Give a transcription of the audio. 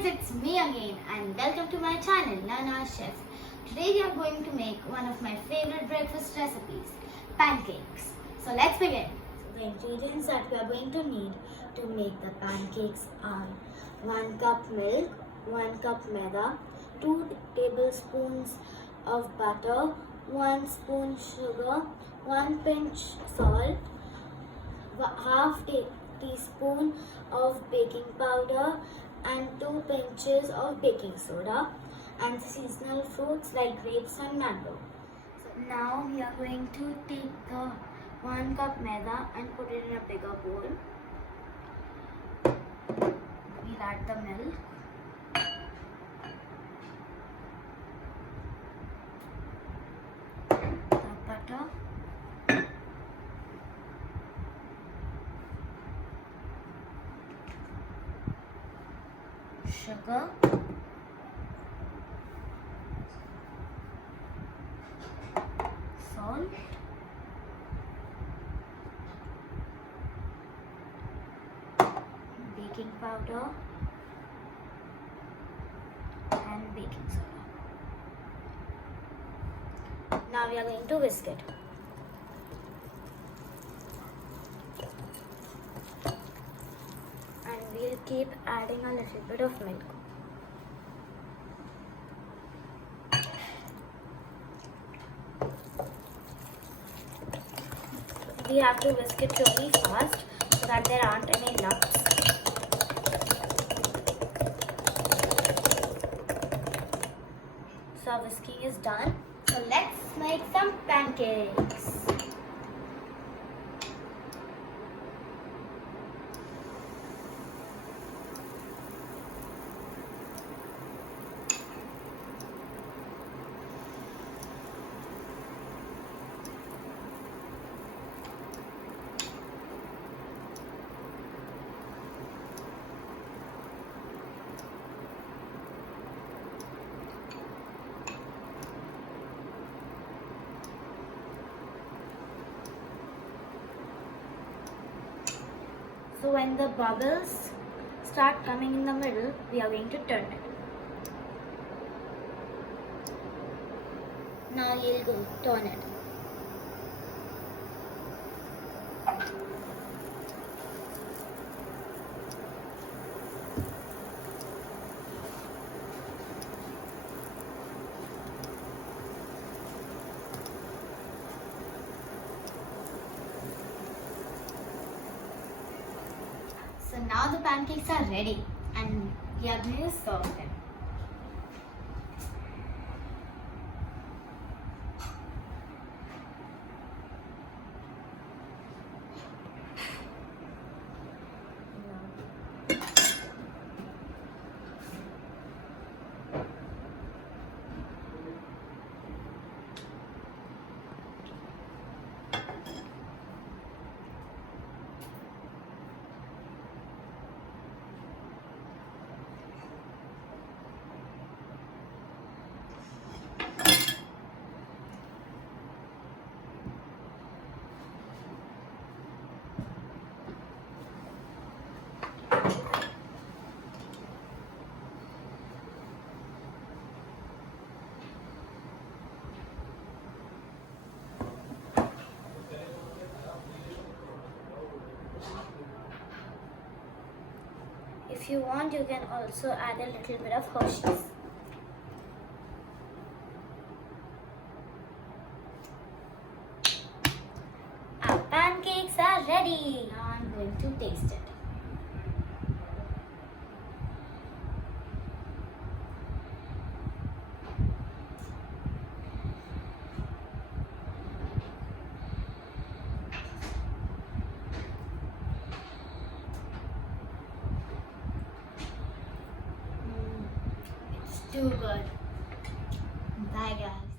guys, it's me again and welcome to my channel Nanna Chef. Today we are going to make one of my favorite breakfast recipes, pancakes. So let's begin. So the ingredients that we are going to need to make the pancakes are 1 cup milk, 1 cup maida, 2 tablespoons of butter, 1 spoon sugar, 1 pinch salt, half teaspoon of baking powder and 2 pinches of baking soda and seasonal fruits like grapes and mango. So now we are going to take the 1 cup maida and put it in a bigger bowl. We'll add the milk. The butter. Sugar, salt, baking powder and baking soda. Now we are going to whisk it. We'll keep adding a little bit of milk. We have to whisk it really fast so that there aren't any lumps. So our whisking is done. So let's make some pancakes. So when the bubbles start coming in the middle, we are going to turn it. Now you'll go turn it. So now the pancakes are ready and we are going to serve them. If you want, you can also add a little bit of Hershey's. Our pancakes are ready. Now I'm going to taste it. Too good. Bye guys.